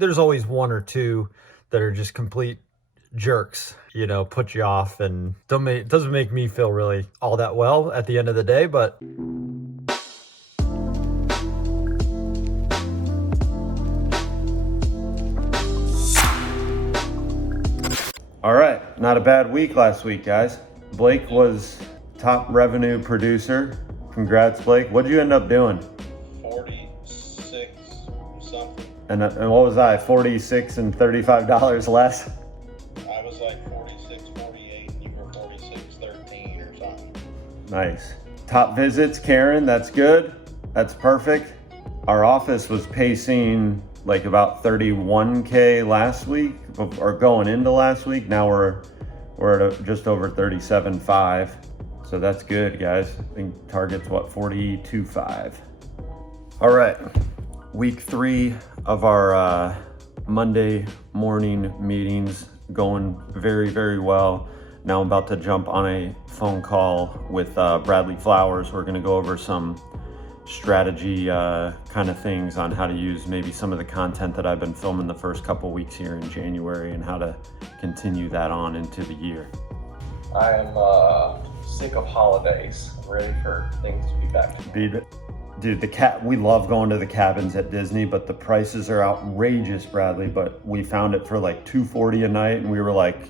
there's always one or two that are just complete jerks, put you off and doesn't make me feel really all that well at the end of the day, but all right, not a bad week last week, guys. Blake was top revenue producer. Congrats, Blake. What'd you end up doing? 46 something. And what was I? $46 and $35 less? I was like 46, 48, and you were 46, 13 or something. Nice. Top visits, Karen, that's good. That's perfect. Our office was pacing like about 31K last week, or going into last week. Now we're at just over 37.5. So that's good, guys. I think target's what, 42.5. All right, week 3 of our Monday morning meetings going very, very well. Now I'm about to jump on a phone call with Bradley Flowers. We're gonna go over some strategy kind of things on how to use maybe some of the content that I've been filming the first couple weeks here in January and how to continue that on into the year. I am sick of holidays. I'm ready for things to be back to normal. Dude, we love going to the cabins at Disney, but the prices are outrageous, Bradley. But we found it for like $240 a night, and we were like,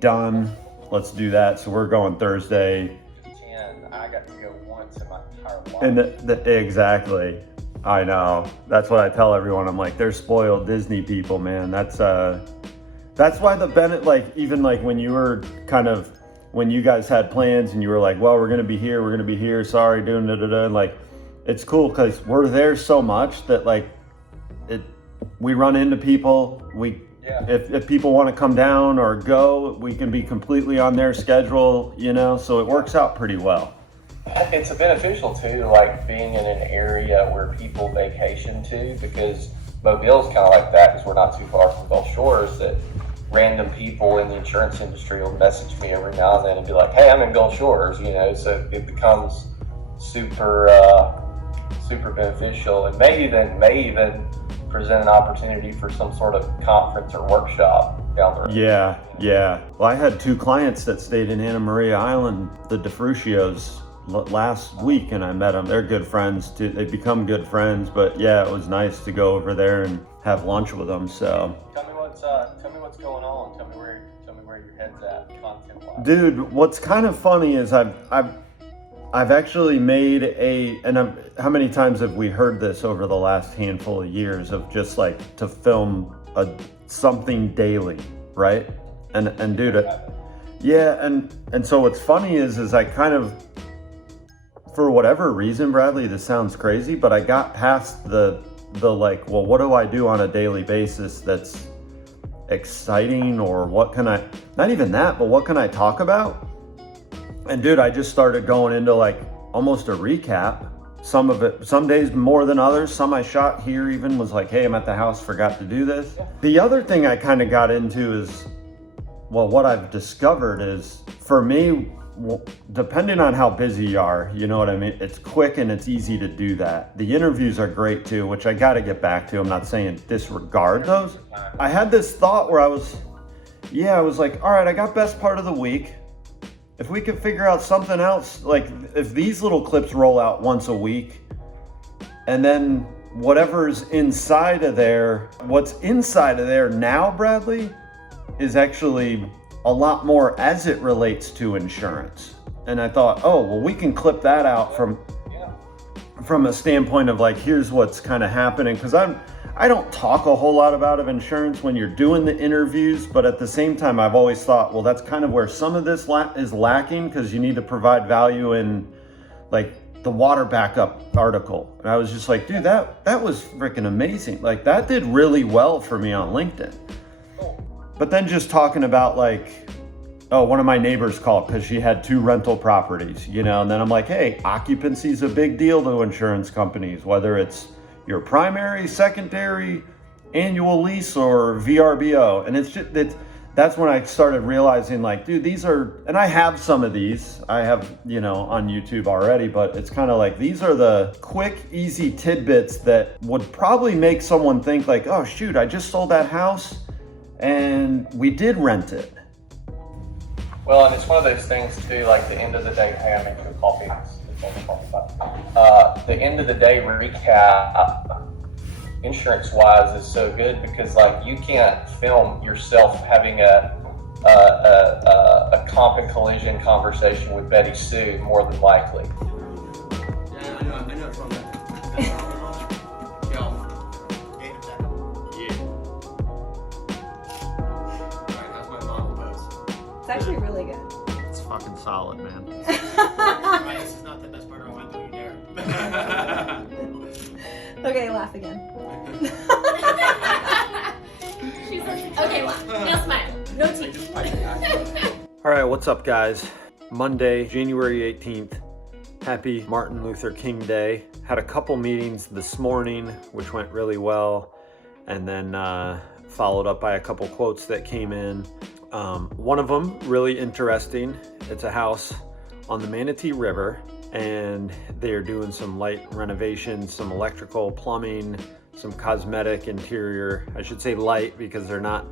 done. Let's do that. So we're going Thursday. 10. I got to go once in my entire life. And exactly, I know. That's what I tell everyone. I'm like, they're spoiled Disney people, man. That's why the Bennett, like, even like when you were when you guys had plans and you were like, well, we're gonna be here, sorry, doing da-da-da, and like, it's cool because we're there so much that like, we run into people, if people want to come down or go, we can be completely on their schedule, so it works out pretty well. It's beneficial too, like being in an area where people vacation to, because Mobile's kind of like that because we're not too far from Gulf Shores, that random people in the insurance industry will message me every now and then and be like, hey, I'm in Gulf Shores, so it becomes super beneficial, and may even present an opportunity for some sort of conference or workshop down the road. Yeah. Well, I had 2 clients that stayed in Anna Maria Island, the DeFrucios, last week, and I met them. They're good friends too. They've become good friends, but yeah, it was nice to go over there and have lunch with them. So tell me what's going on. Tell me where your head's at content-wise. Dude, what's kind of funny is I've actually made how many times have we heard this over the last handful of years of just like to film something daily, right? And dude, yeah, and so what's funny is I kind of, for whatever reason, Bradley, this sounds crazy, but I got past the like, well, what do I do on a daily basis that's exciting, or what can I, not even that, but what can I talk about? And dude, I just started going into like almost a recap. Some of it, some days more than others. Some I shot here even was like, hey, I'm at the house, forgot to do this. The other thing I kind of got into is, well, what I've discovered is, for me, depending on how busy you are, you know what I mean? It's quick and it's easy to do that. The interviews are great too, which I got to get back to. I'm not saying disregard those. I had this thought where I was like, all right, I got best part of the week. If we could figure out something else, like if these little clips roll out once a week, and then whatever's inside of there, what's inside of there now, Bradley, is actually a lot more as it relates to insurance. And I thought, oh, well, we can clip that out from a standpoint of like, here's what's kind of happening. Because I don't talk a whole lot about insurance when you're doing the interviews, but at the same time, I've always thought, well, that's kind of where some of this is lacking, because you need to provide value in like the water backup article. And I was just like, dude, that was freaking amazing. Like that did really well for me on LinkedIn. But then just talking about like, oh, one of my neighbors called because she had 2 rental properties, and then I'm like, hey, occupancy is a big deal to insurance companies, whether it's your primary, secondary, annual lease, or VRBO. And it's just, that's when I started realizing like, dude, these are, and I have some of these, I have, you know, on YouTube already, but it's kind of like, these are the quick, easy tidbits that would probably make someone think like, oh shoot, I just sold that house and we did rent it. Well, and it's one of those things too, like the end of the day, hey, I'm making a coffee. The end of the day recap, insurance-wise, is so good because like you can't film yourself having a comp and collision conversation with Betty Sue, more than likely. Yeah, I know it's on that. It's actually really good. It's fucking solid, man. Right, this is not the best part of my Don't You Dare. Okay, laugh again. She says, okay, laugh. Now smile. No teeth. All right, what's up, guys? Monday, January 18th. Happy Martin Luther King Day. Had a couple meetings this morning, which went really well, and then followed up by a couple quotes that came in. One of them, really interesting. It's a house on the Manatee River, and they are doing some light renovations, some electrical, plumbing, some cosmetic interior. I should say light because they're not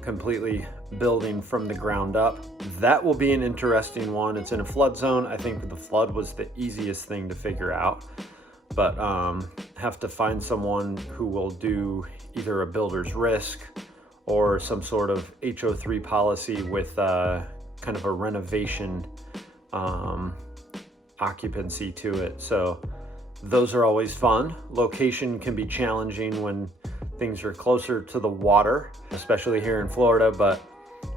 completely building from the ground up. That will be an interesting one. It's in a flood zone. I think the flood was the easiest thing to figure out, but have to find someone who will do either a builder's risk or some sort of HO3 policy with kind of a renovation occupancy to it. So those are always fun. Location can be challenging when things are closer to the water, especially here in Florida, but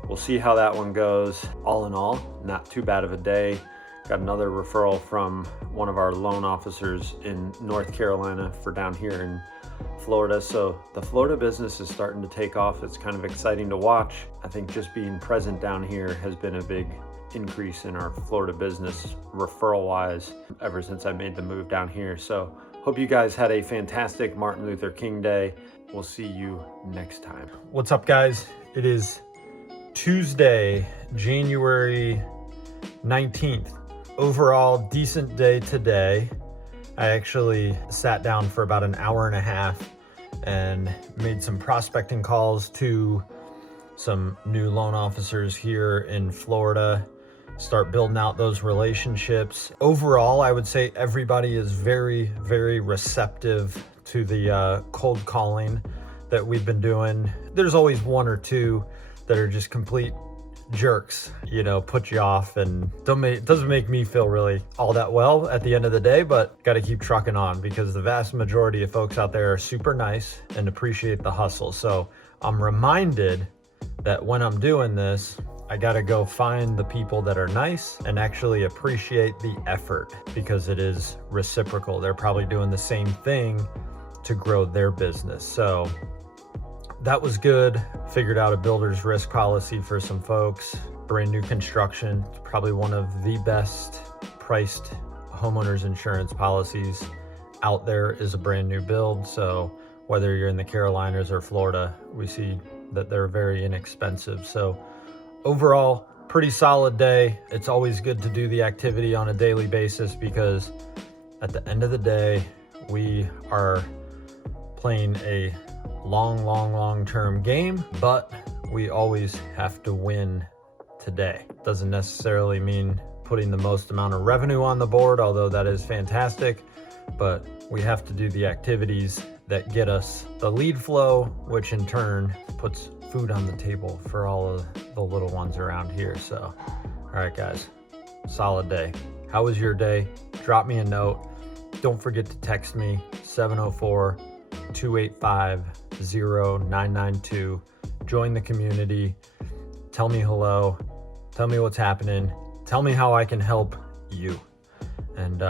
we'll see how that one goes. All in all, not too bad of a day. Got another referral from one of our loan officers in North Carolina for down here in Florida. So the Florida business is starting to take off. It's kind of exciting to watch. I think just being present down here has been a big increase in our Florida business referral wise ever since I made the move down here. So hope you guys had a fantastic Martin Luther King Day. We'll see you next time. What's up, guys? It is Tuesday, January 19th. Overall, decent day today. I actually sat down for about an hour and a half and made some prospecting calls to some new loan officers here in Florida, start building out those relationships. Overall, I would say everybody is very, very receptive to the cold calling that we've been doing. There's always one or two that are just complete jerks, you know, put you off, and doesn't make me feel really all that well at the end of the day, but got to keep trucking on because the vast majority of folks out there are super nice and appreciate the hustle. So I'm reminded that when I'm doing this, I got to go find the people that are nice and actually appreciate the effort because it is reciprocal. They're probably doing the same thing to grow their business. So that was good. Figured out a builder's risk policy for some folks. Brand new construction. It's probably one of the best priced homeowners insurance policies out there is a brand new build. So whether you're in the Carolinas or Florida, we see that they're very inexpensive. So overall, pretty solid day. It's always good to do the activity on a daily basis because at the end of the day, we are playing a long-term game, but we always have to win today. Doesn't necessarily mean putting the most amount of revenue on the board, although that is fantastic, but we have to do the activities that get us the lead flow, which in turn puts food on the table for all of the little ones around here. So, all right, guys, solid day. How was your day? Drop me a note. Don't forget to text me, 704-285-0992. Join the community. Tell me hello. Tell me what's happening. Tell me how I can help you. And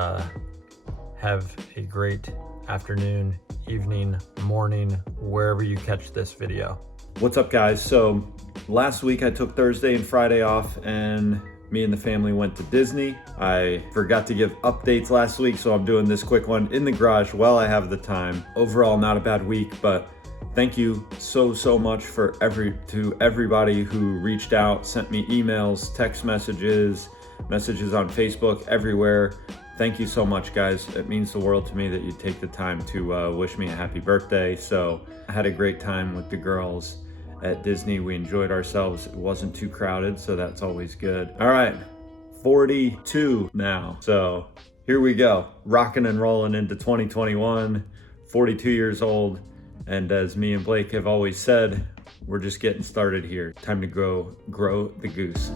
have a great afternoon, evening, morning, wherever you catch this video. What's up, guys? So last week I took Thursday and Friday off and me and the family went to Disney. I forgot to give updates last week, so I'm doing this quick one in the garage while I have the time. Overall, not a bad week, but Thank you so much to everybody who reached out, sent me emails, text messages on Facebook, everywhere. Thank you so much, guys. It means the world to me that you take the time to wish me a happy birthday. So I had a great time with the girls at Disney. We enjoyed ourselves. It wasn't too crowded, so that's always good. All right, 42 now. So here we go, rocking and rolling into 2021, 42 years old. And as me and Blake have always said, we're just getting started here. Time to grow the goose.